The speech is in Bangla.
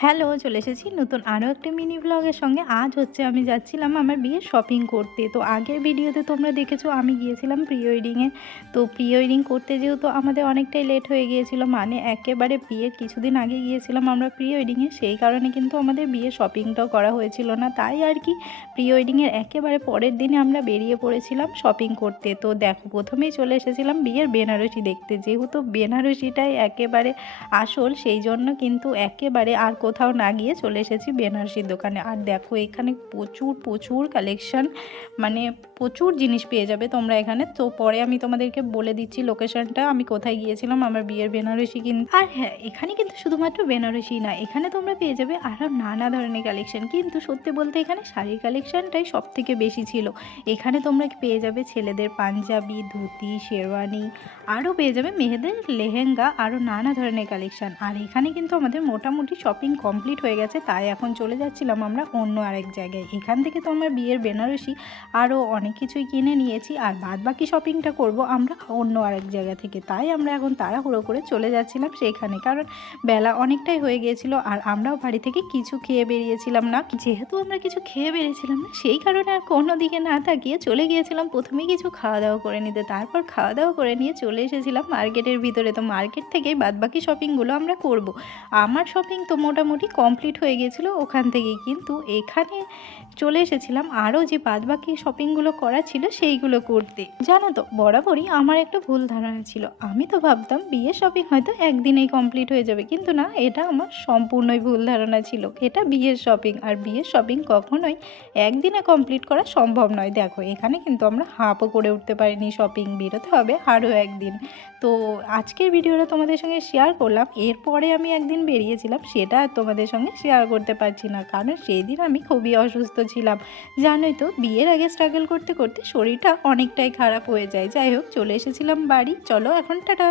হ্যালো, চলে এসেছি নতুন আরও একটা মিনি ভ্লগের সঙ্গে। আজ হচ্ছে আমি যাচ্ছিলাম আমার বিয়ের শপিং করতে। তো আগের ভিডিওতে তোমরা দেখেছো আমি গিয়েছিলাম প্রি ওয়েডিংয়ে। তো প্রি ওয়েডিং করতে যেহেতু আমাদের অনেকটাই লেট হয়ে গিয়েছিল, মানে একেবারে বিয়ের কিছুদিন আগে গিয়েছিলাম আমরা প্রি ওয়েডিংয়ে, সেই কারণে কিন্তু আমাদের বিয়ের শপিংটাও করা হয়েছিল না। তাই আর কি প্রি ওয়েডিংয়ের একেবারে পরের দিনে আমরা বেরিয়ে পড়েছিলাম শপিং করতে। তো দেখো, প্রথমেই চলে এসেছিলাম বিয়ের বেনারসি দেখতে। যেহেতু বেনারসিটাই একেবারে আসল, সেই জন্য কিন্তু একেবারে আর কোথাও না গিয়ে চলে এসেছি বেনারসির দোকানে। আর দেখো, এখানে প্রচুর প্রচুর কালেকশন, মানে প্রচুর জিনিস পেয়ে যাবে তোমরা এখানে। তো পরে আমি তোমাদেরকে বলে দিচ্ছি লোকেশনটা, আমি কোথায় গিয়েছিলাম আমার বিয়ের বেনারসি কিনতে। আর হ্যাঁ, এখানে কিন্তু শুধুমাত্র বেনারসি না, এখানে তোমরা পেয়ে যাবে আরও নানা ধরনের কালেকশন। কিন্তু সত্যি বলতে এখানে শাড়ির কালেকশনটাই সব থেকে বেশি ছিল। এখানে তোমরা পেয়ে যাবে ছেলেদের পাঞ্জাবি, ধুতি, শেরওয়ানি, আরও পেয়ে যাবে মেয়েদের লেহেঙ্গা, আরও নানা ধরনের কালেকশন। আর এখানে কিন্তু আমাদের মোটামুটি শপিং কমপ্লিট হয়ে গেছে, তাই এখন চলে যাচ্ছিলাম আমরা অন্য আরেক জায়গায়। এখান থেকে তো আমার বিয়ের বেনারসি আরও অনেক কিছুই কিনে নিয়েছি, আর বাদ বাকি শপিংটা করব আমরা অন্য আরেক জায়গা থেকে। তাই আমরা এখন তাড়াহুড়ো করে চলে যাচ্ছিলাম সেইখানে, কারণ বেলা অনেকটাই হয়ে গিয়েছিল। আর আমরাও বাড়ি থেকে কিছু খেয়ে বেরিয়েছিলাম না। যেহেতু আমরা কিছু খেয়ে বেরিয়েছিলাম না, সেই কারণে আর কোনো দিকে না তাকিয়ে চলে গিয়েছিলাম প্রথমেই কিছু খাওয়া দাওয়া করে নিতে। তারপর খাওয়া দাওয়া করে নিয়ে চলে এসেছিলাম মার্কেটের ভিতরে। তো মার্কেট থেকেই বাদবাকি শপিংগুলো আমরা করব। আমার শপিং তো মোটামুটি কমপ্লিট হয়ে গিয়েছিলো ওখান থেকেই, কিন্তু এখানে চলে এসেছিলাম আরও যে বাদবাকি শপিংগুলো করা ছিল সেইগুলো করতে। জানো তো, বরাবরই আমার একটা ভুল ধারণা ছিল। আমি তো ভাবতাম বিয়ের শপিং হয়তো একদিনেই কমপ্লিট হয়ে যাবে, কিন্তু না, এটা আমার সম্পূর্ণই ভুল ধারণা ছিল। এটা বিয়ের শপিং, আর বিয়ের শপিং কখনোই একদিনে কমপ্লিট করা সম্ভব নয়। দেখো, এখানে কিন্তু আমরা হাফও করে উঠতে পারিনি, শপিং বেরোতে হবে আরও একদিন। তো আজকের ভিডিওটা তোমাদের সঙ্গে শেয়ার করলাম। এরপরে আমি একদিন বেরিয়েছিলাম, সেটা আর তোমাদের সঙ্গে শেয়ার করতে পারছি না, কারণ সেই দিন আমি খুবই অসুস্থ ছিলাম। জানোই তো, বিয়ের আগে স্ট্রাগল করতে করতে শরীরটা অনেকটাই খারাপ হয়ে যায়। যাই হোক, চলে এসেছিলাম বাড়ি। চলো এখন টাটা।